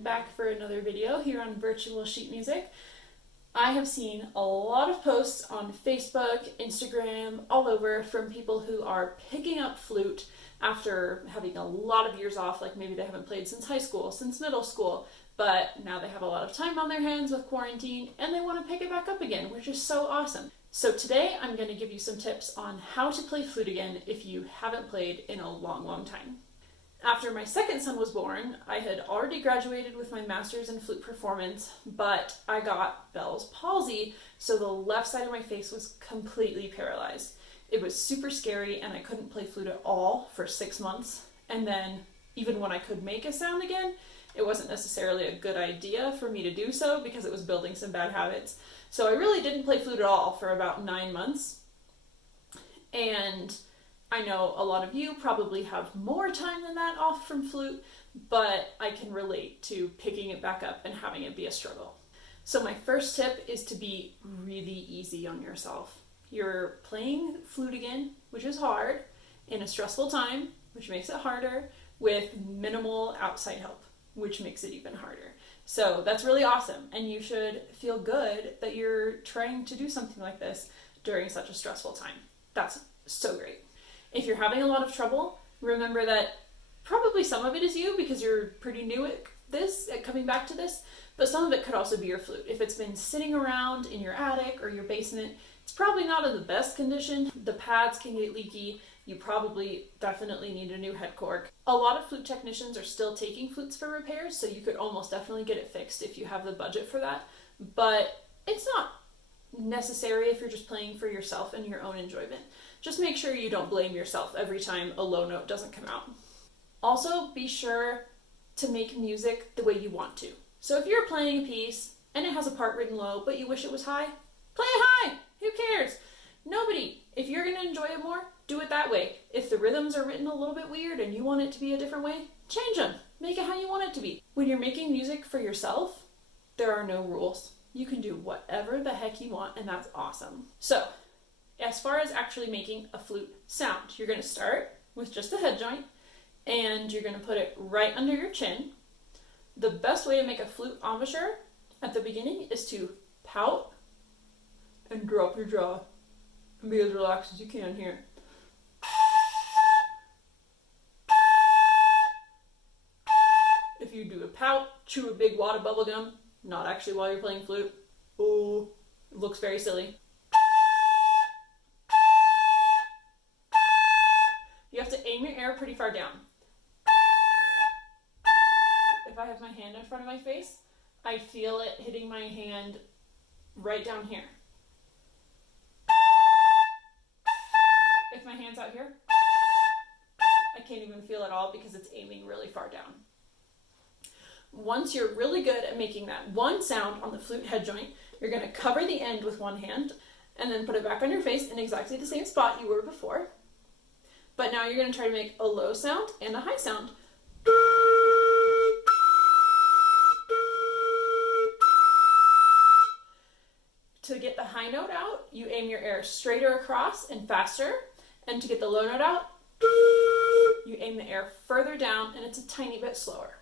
and back for another video here on Virtual Sheet Music. I have seen a lot of posts on Facebook, Instagram, all over from people who are picking up flute after having a lot of years off, like maybe they haven't played since high school, since middle school, but now they have a lot of time on their hands with quarantine and they want to pick it back up again, which is so awesome. So today I'm going to give you some tips on how to play flute again if you haven't played in a long time. After my second son was born, I had already graduated with my master's in flute performance, but I got Bell's palsy, so the left side of my face was completely paralyzed. It was super scary and I couldn't play flute at all for 6 months. And then even when I could make a sound again, it wasn't necessarily a good idea for me to do so because it was building some bad habits. So I really didn't play flute at all for about 9 months. And I know a lot of you probably have more time than that off from flute, but I can relate to picking it back up and having it be a struggle. So my first tip is to be really easy on yourself. You're playing flute again, which is hard, in a stressful time, which makes it harder, with minimal outside help, which makes it even harder. So that's really awesome, and you should feel good that you're trying to do something like this during such a stressful time. That's so great. If you're having a lot of trouble, remember that probably some of it is you because you're pretty new at coming back to this, but some of it could also be your flute. If it's been sitting around in your attic or your basement, it's probably not in the best condition. The pads can get leaky. You probably definitely need a new head cork. A lot of flute technicians are still taking flutes for repairs, so you could almost definitely get it fixed if you have the budget for that, but it's not necessary if you're just playing for yourself and your own enjoyment. Just make sure you don't blame yourself every time a low note doesn't come out. Also, be sure to make music the way you want to. So if you're playing a piece and it has a part written low, but you wish it was high, play it high. Who cares? Nobody. If you're going to enjoy it more, do it that way. If the rhythms are written a little bit weird and you want it to be a different way, change them. Make it how you want it to be. When you're making music for yourself, there are no rules. You can do whatever the heck you want, and that's awesome. So, as far as actually making a flute sound, you're going to start with just a head joint, and you're going to put it right under your chin. The best way to make a flute embouchure at the beginning is to pout and drop your jaw and be as relaxed as you can here. If you do a pout, chew a big wad of bubble gum, not actually while you're playing flute. Oh, it looks very silly. You have to aim your air pretty far down. If I have my hand in front of my face, I feel it hitting my hand right down here. If my hand's out here, I can't even feel it at all because it's aiming really far down. Once you're really good at making that one sound on the flute head joint, you're going to cover the end with one hand and then put it back on your face in exactly the same spot you were before. But now you're going to try to make a low sound and a high sound. To get the high note out, you aim your air straighter across and faster. And to get the low note out, you aim the air further down and it's a tiny bit slower.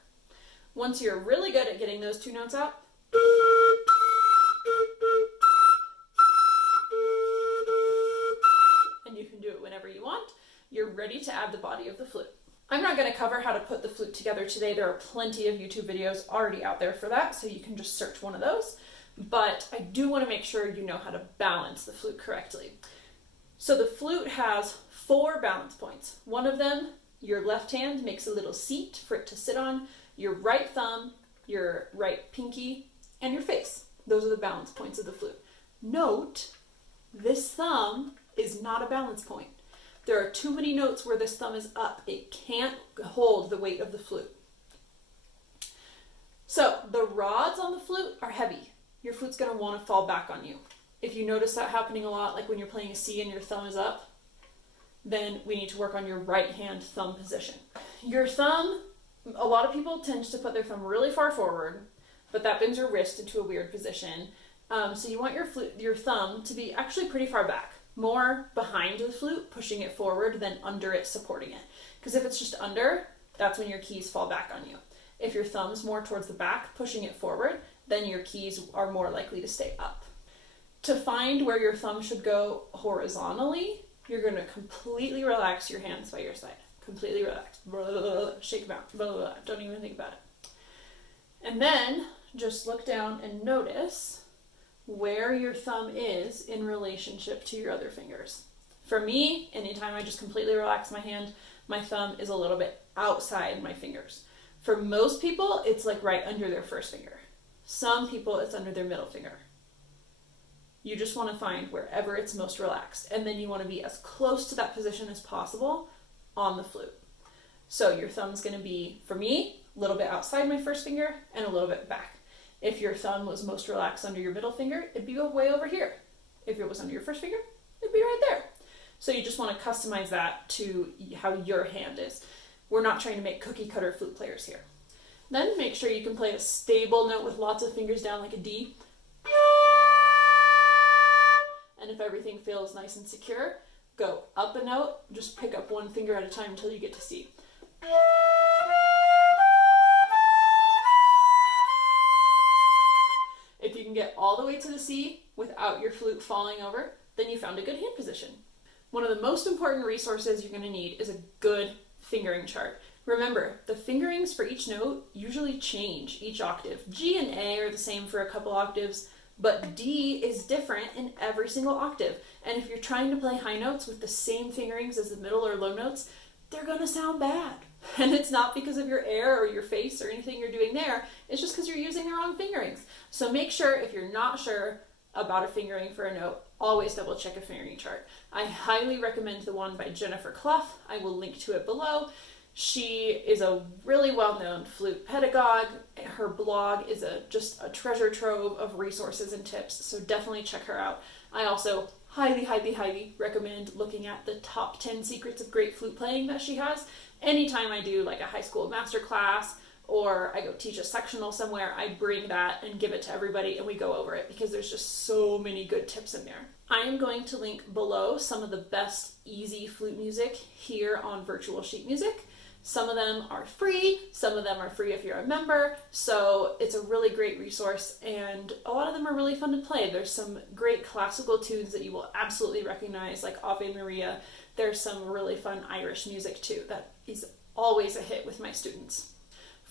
Once you're really good at getting those two notes out, and you can do it whenever you want, you're ready to add the body of the flute. I'm not going to cover how to put the flute together today. There are plenty of YouTube videos already out there for that, so you can just search one of those. But I do want to make sure you know how to balance the flute correctly. So the flute has 4 balance points. One of them, your left hand makes a little seat for it to sit on, your right thumb, your right pinky, and your face. Those are the balance points of the flute. Note, this thumb is not a balance point. There are too many notes where this thumb is up. It can't hold the weight of the flute. So the rods on the flute are heavy. Your flute's going to want to fall back on you. If you notice that happening a lot, like when you're playing a C and your thumb is up, then we need to work on your right hand thumb position. Your thumb, a lot of people tend to put their thumb really far forward, but that bends your wrist into a weird position. So you want your thumb to be actually pretty far back, more behind the flute, pushing it forward than under it, supporting it. Because if it's just under, that's when your keys fall back on you. If your thumb's more towards the back, pushing it forward, then your keys are more likely to stay up. To find where your thumb should go horizontally, you're going to completely relax your hands by your side. Completely relax. Shake them out. Don't even think about it. And then just look down and notice where your thumb is in relationship to your other fingers. For me, anytime I just completely relax my hand, my thumb is a little bit outside my fingers. For most people, it's like right under their first finger. Some people, it's under their middle finger. You just want to find wherever it's most relaxed, and then you want to be as close to that position as possible on the flute. So your thumb's going to be, for me, a little bit outside my first finger and a little bit back. If your thumb was most relaxed under your middle finger, it'd be way over here. If it was under your first finger, it'd be right there. So you just want to customize that to how your hand is. We're not trying to make cookie cutter flute players here. Then make sure you can play a stable note with lots of fingers down like a D. And if everything feels nice and secure, go up a note, just pick up one finger at a time until you get to C. If you can get all the way to the C without your flute falling over, then you found a good hand position. One of the most important resources you're going to need is a good fingering chart. Remember, the fingerings for each note usually change each octave. G and A are the same for a couple octaves, but D is different in every single octave. And if you're trying to play high notes with the same fingerings as the middle or low notes, they're going to sound bad. And it's not because of your air or your face or anything you're doing there, it's just because you're using the wrong fingerings. So make sure, if you're not sure about a fingering for a note, always double check a fingering chart. I highly recommend the one by Jennifer Clough. I will link to it below. She is a really well-known flute pedagogue. Her blog is just a treasure trove of resources and tips, so definitely check her out. I also highly recommend looking at the top 10 secrets of great flute playing that she has. Anytime I do like a high school master class or I go teach a sectional somewhere, I bring that and give it to everybody and we go over it because there's just so many good tips in there. I am going to link below some of the best easy flute music here on Virtual Sheet Music. Some of them are free, some of them are free if you're a member, so it's a really great resource and a lot of them are really fun to play. There's some great classical tunes that you will absolutely recognize, like Ave Maria. There's some really fun Irish music too that is always a hit with my students.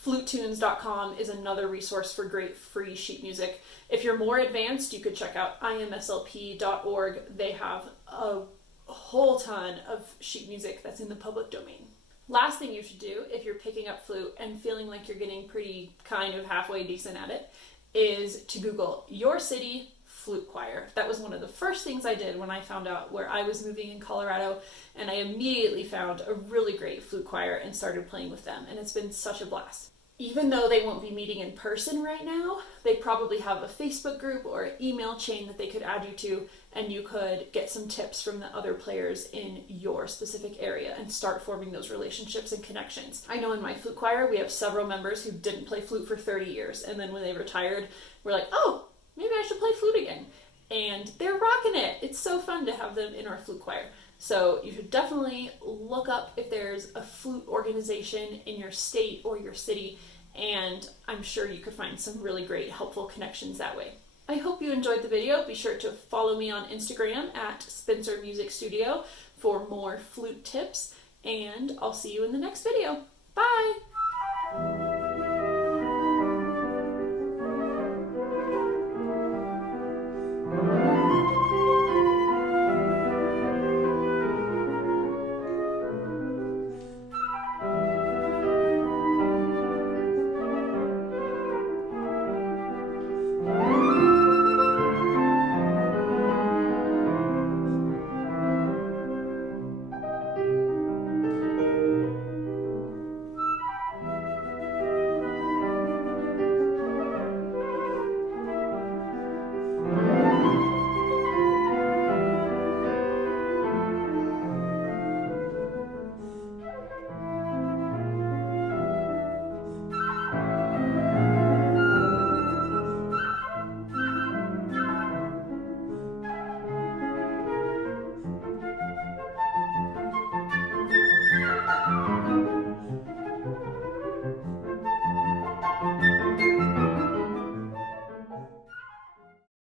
FluteTunes.com is another resource for great free sheet music. If you're more advanced, you could check out imslp.org. They have a whole ton of sheet music that's in the public domain. Last thing you should do if you're picking up flute and feeling like you're getting pretty kind of halfway decent at it is to Google your city flute choir. That was one of the first things I did when I found out where I was moving in Colorado, and I immediately found a really great flute choir and started playing with them, and it's been such a blast. Even though they won't be meeting in person right now, they probably have a Facebook group or an email chain that they could add you to, and you could get some tips from the other players in your specific area and start forming those relationships and connections. I know in my flute choir, we have several members who didn't play flute for 30 years, and then when they retired, we're like, oh, maybe I should play flute again. And they're rocking it. It's so fun to have them in our flute choir. So you should definitely look up if there's a flute organization in your state or your city, and I'm sure you could find some really great helpful connections that way. I hope you enjoyed the video. Be sure to follow me on Instagram at Spencer Music Studio for more flute tips, and I'll see you in the next video. Bye!